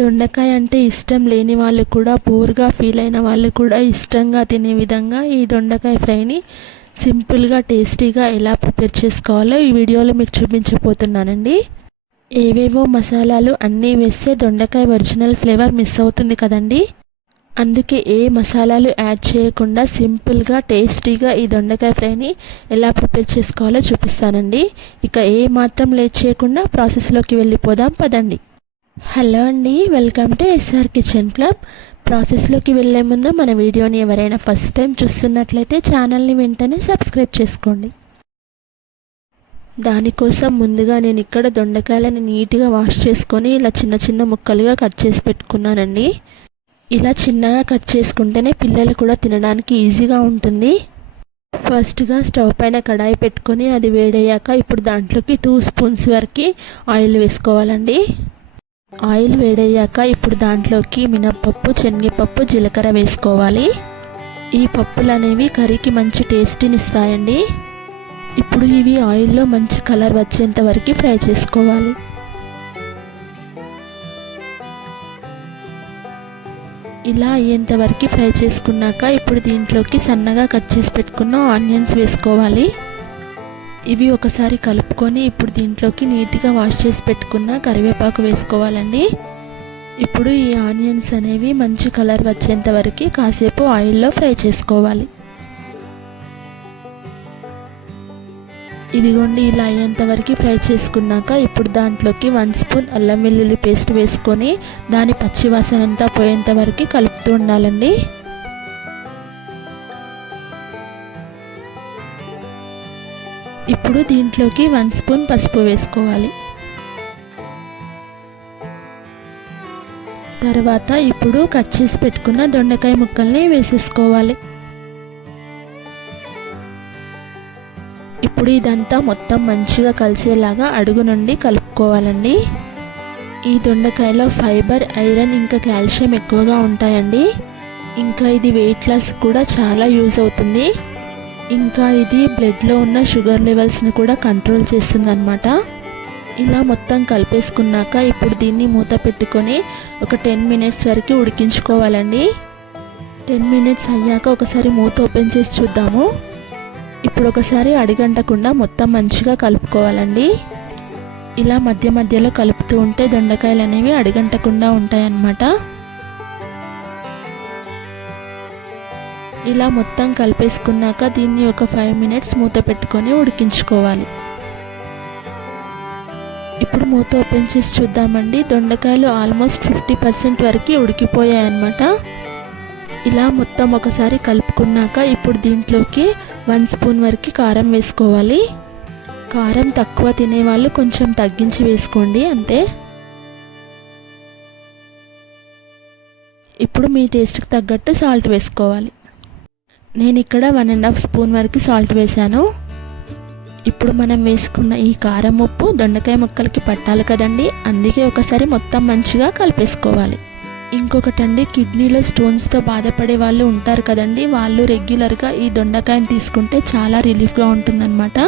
దొండకాయ అంటే ఇష్టం లేని వాళ్ళు కూడా పూర్గా ఫీల్ అయిన వాళ్ళు కూడా ఇష్టంగా తినే విధంగా ఈ దొండకాయ ఫ్రైని సింపుల్గా టేస్టీగా ఎలా ప్రిపేర్ చేసుకోవాలో ఈ వీడియోలో మీకు చూపించబోతున్నానండి. ఏవేవో మసాలాలు అన్నీ వేస్తే దొండకాయ ఒరిజినల్ ఫ్లేవర్ మిస్ అవుతుంది కదండి. అందుకే ఏ మసాలాలు యాడ్ చేయకుండా సింపుల్గా టేస్టీగా ఈ దొండకాయ ఫ్రైని ఎలా ప్రిపేర్ చేసుకోవాలో చూపిస్తానండి. ఇక ఏ మాత్రం లేట్ చేయకుండా ప్రాసెస్లోకి వెళ్ళిపోదాం పదండి. హలో అండి welcome to SR kitchen club. ప్రాసెస్లోకి వెళ్ళే ముందు మన వీడియోని ఎవరైనా ఫస్ట్ టైం చూస్తున్నట్లయితే ఛానల్ని వెంటనే సబ్స్క్రైబ్ చేసుకోండి. దానికోసం ముందుగా నేను ఇక్కడ దొండకాయలను నీట్గా వాష్ చేసుకొని ఇలా చిన్న చిన్న ముక్కలుగా కట్ చేసి పెట్టుకున్నానండి. ఇలా చిన్నగా కట్ చేసుకుంటేనే పిల్లలు కూడా తినడానికి ఈజీగా ఉంటుంది. ఫస్ట్గా స్టవ్ పైన కడాయి పెట్టుకొని అది వేడయ్యాక ఇప్పుడు దాంట్లోకి టూ స్పూన్స్ వరకు ఆయిల్ వేసుకోవాలండి. ఆయిల్ వేడయ్యాక ఇప్పుడు దాంట్లోకి మినప్పప్పు శనగపప్పు జీలకర్ర వేసుకోవాలి. ఈ పప్పులు అనేవి కర్రీకి మంచి టేస్టీని ఇస్తాయండి ఇప్పుడు ఇవి ఆయిల్లో మంచి కలర్ వచ్చేంత వరకు ఫ్రై చేసుకోవాలి. ఇలా అయ్యేంత వరకు ఫ్రై చేసుకున్నాక ఇప్పుడు దీంట్లోకి సన్నగా కట్ చేసి పెట్టుకున్న ఆనియన్స్ వేసుకోవాలి. ఇవి ఒకసారి కలుపుకొని ఇప్పుడు దీంట్లోకి నీట్గా వాష్ చేసి పెట్టుకున్న కరివేపాకు వేసుకోవాలండి. ఇప్పుడు ఈ ఆనియన్స్ అనేవి మంచి కలర్ వచ్చేంత వరకు కాసేపు ఆయిల్లో ఫ్రై చేసుకోవాలి. ఇదిగోండి ఇలా అయ్యేంత వరకు ఫ్రై చేసుకున్నాక ఇప్పుడు దాంట్లోకి వన్ స్పూన్ అల్లం వెల్లుల్లి పేస్ట్ వేసుకొని దాని పచ్చివాసన అంతా పోయేంత వరకు కలుపుతూ ఉండాలండి. ఇప్పుడు దీంట్లోకి వన్ స్పూన్ పసుపు వేసుకోవాలి. తర్వాత ఇప్పుడు కట్ చేసి పెట్టుకున్న దొండకాయ ముక్కల్ని వేసేసుకోవాలి. ఇప్పుడు ఇదంతా మొత్తం మంచిగా కలిసేలాగా అడుగు నుండి కలుపుకోవాలండి. ఈ దొండకాయలో ఫైబర్ ఐరన్ ఇంకా కాల్షియం ఎక్కువగా ఉంటాయండి. ఇంకా ఇది వెయిట్ లాస్ కూడా చాలా యూజ్ అవుతుంది. ఇంకా ఇది బ్లడ్లో ఉన్న షుగర్ లెవెల్స్ని కూడా కంట్రోల్ చేస్తుంది అనమాట ఇలా మొత్తం కలిపేసుకున్నాక ఇప్పుడు దీన్ని మూత పెట్టుకొని ఒక టెన్ మినిట్స్ వరకు ఉడికించుకోవాలండి. టెన్ మినిట్స్ అయ్యాక ఒకసారి మూత ఓపెన్ చేసి చూద్దాము. ఇప్పుడు ఒకసారి అడిగంటకుండా మొత్తం మంచిగా కలుపుకోవాలండి. ఇలా మధ్య మధ్యలో కలుపుతూ ఉంటే దొండకాయలు అనేవి అడిగంటకుండా ఉంటాయన్నమాట. ఇలా మొత్తం కలిపేసుకున్నాక దీన్ని ఒక ఫైవ్ మినిట్స్ మూత పెట్టుకొని ఉడికించుకోవాలి. ఇప్పుడు మూత ఓపెన్ చేసి చూద్దామండి. దొండకాయలు ఆల్మోస్ట్ ఫిఫ్టీ పర్సెంట్ వరకు ఉడికిపోయాయన్నమాట. ఇలా మొత్తం ఒకసారి కలుపుకున్నాక ఇప్పుడు దీంట్లోకి వన్ స్పూన్ వరకు కారం వేసుకోవాలి. కారం తక్కువ తినేవాళ్ళు కొంచెం తగ్గించి వేసుకోండి అంతే. ఇప్పుడు మీ టేస్ట్కి తగ్గట్టు సాల్ట్ వేసుకోవాలి. నేను ఇక్కడ వన్ అండ్ హాఫ్ స్పూన్ వరకు సాల్ట్ వేశాను. ఇప్పుడు మనం వేసుకున్న ఈ కారం ఉప్పు దొండకాయ ముక్కలకి పట్టాలి కదండి. అందుకే ఒకసారి మొత్తం మంచిగా కలిపేసుకోవాలి. ఇంకొకటండి కిడ్నీలో స్టోన్స్తో బాధపడే వాళ్ళు ఉంటారు కదండి. వాళ్ళు రెగ్యులర్గా ఈ దొండకాయని తీసుకుంటే చాలా రిలీఫ్గా ఉంటుందన్నమాట.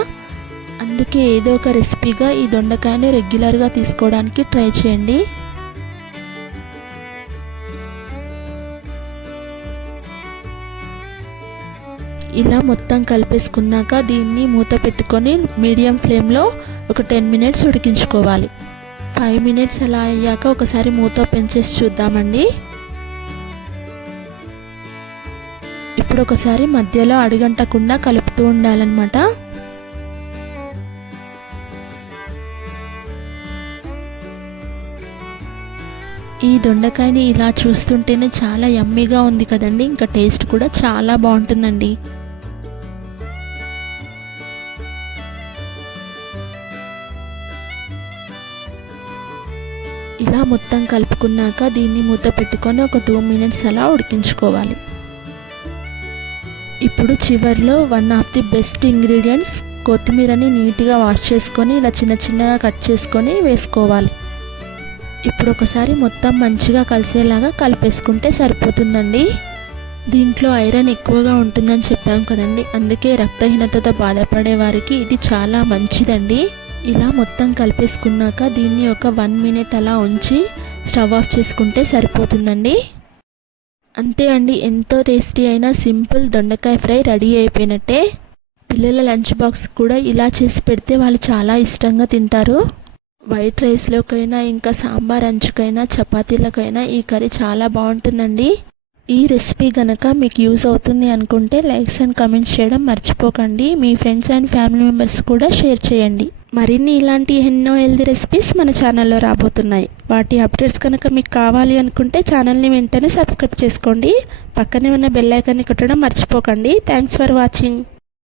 అందుకే ఏదో ఒక రెసిపీగా ఈ దొండకాయని రెగ్యులర్గా తీసుకోవడానికి ట్రై చేయండి. ఇలా మొత్తం కలిపేసుకున్నాక దీన్ని మూత పెట్టుకొని మీడియం ఫ్లేమ్లో ఒక టెన్ మినిట్స్ ఉడికించుకోవాలి. ఫైవ్ మినిట్స్ అలా అయ్యాక ఒకసారి మూత పెంచేసి చూద్దామండి. ఇప్పుడు ఒకసారి మధ్యలో అడుగంటకుండా కలుపుతూ ఉండాలన్నమాట. ఈ దొండకాయని ఇలా చూస్తుంటేనే చాలా యమ్మీగా ఉంది కదండి. ఇంకా టేస్ట్ కూడా చాలా బాగుంటుందండి. ఇలా మొత్తం కలుపుకున్నాక దీన్ని మూత పెట్టుకొని ఒక టూ మినిట్స్ అలా ఉడికించుకోవాలి. ఇప్పుడు చివరిలో one of the best ingredients కొత్తిమీరని నీట్గా వాష్ చేసుకొని ఇలా చిన్న చిన్నగా కట్ చేసుకొని వేసుకోవాలి. ఇప్పుడు ఒకసారి మొత్తం మంచిగా కలిసేలాగా కలిపేసుకుంటే సరిపోతుందండి. దీంట్లో ఐరన్ ఎక్కువగా ఉంటుందని చెప్పాం కదండి. అందుకే రక్తహీనతతో బాధపడే వారికి ఇది చాలా మంచిదండి. ఇలా మొత్తం కలిపేసుకున్నాక దీన్ని ఒక వన్ మినిట్ అలా ఉంచి స్టవ్ ఆఫ్ చేసుకుంటే సరిపోతుందండి. అంతే అండి ఎంతో టేస్టీ అయిన సింపుల్ దొండకాయ ఫ్రై రెడీ అయిపోయినట్టే. పిల్లల లంచ్ బాక్స్ కూడా ఇలా చేసి పెడితే వాళ్ళు చాలా ఇష్టంగా తింటారు. వైట్ రైస్లోకైనా ఇంకా సాంబార్ అంచుకైనా చపాతీలకైనా ఈ కర్రీ చాలా బాగుంటుందండి. ఈ రెసిపీ గనక మీకు యూజ్ అవుతుంది అనుకుంటే లైక్స్ అండ్ కమెంట్స్ చేయడం మర్చిపోకండి. మీ ఫ్రెండ్స్ అండ్ ఫ్యామిలీ మెంబర్స్ కూడా షేర్ చేయండి. మరిన్ని ఇలాంటి ఎన్నో హెల్దీ రెసిపీస్ మన ఛానల్లో రాబోతున్నాయి. వాటి అప్డేట్స్ కనుక మీకు కావాలి అనుకుంటే ఛానల్ని వెంటనే సబ్స్క్రైబ్ చేసుకోండి. పక్కనే ఉన్న బెల్ ఐకాన్ని కొట్టడం మర్చిపోకండి. Thanks for watching.